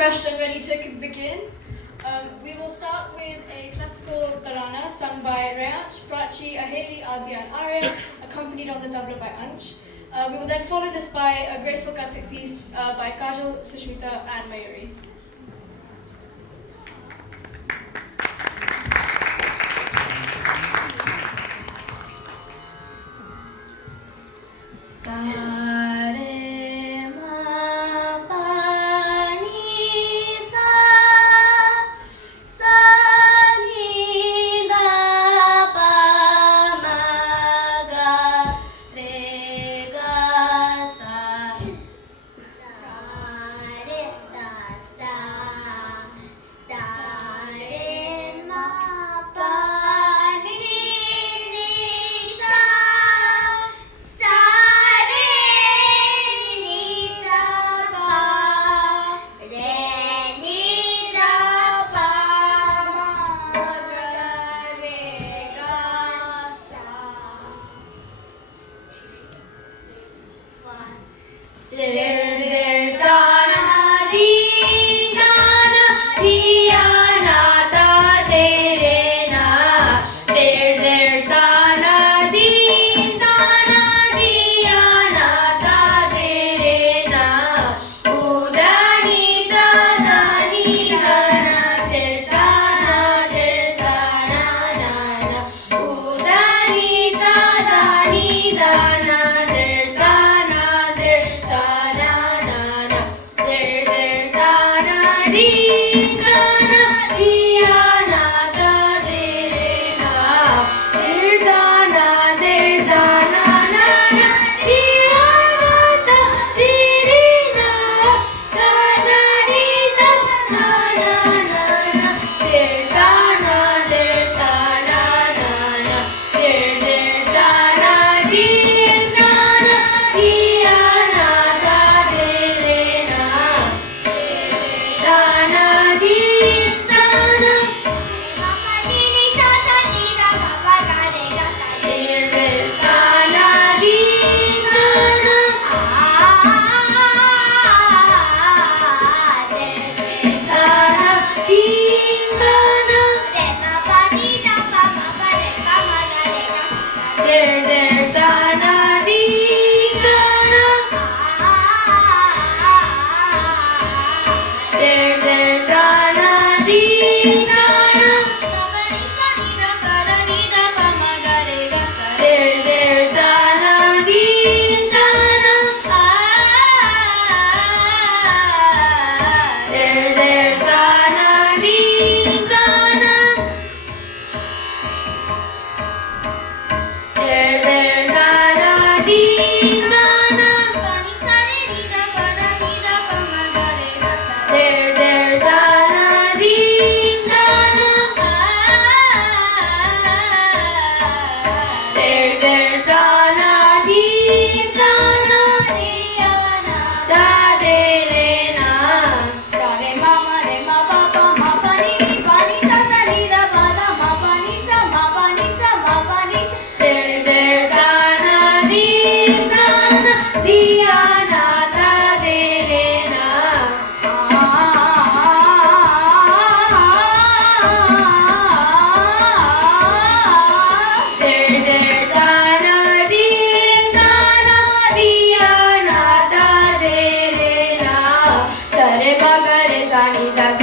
refreshed and ready to begin. We will start with a classical tarana sung by Reanch, Prachi, Aheli, Adya and Arya, accompanied on the tabla by Ansh. We will then follow this by a graceful Kathak piece by Kajal, Sushmita and Mayuri.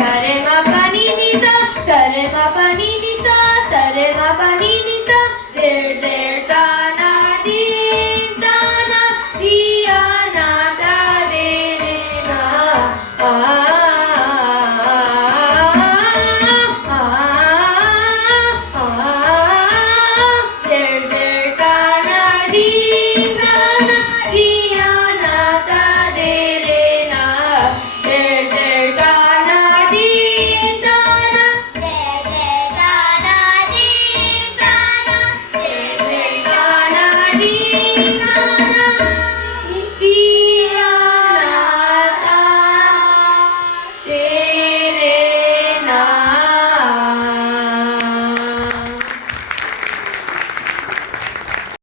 Sare ma pa ni ni sa, sare ma pa ni ni sa, sare ma pa ni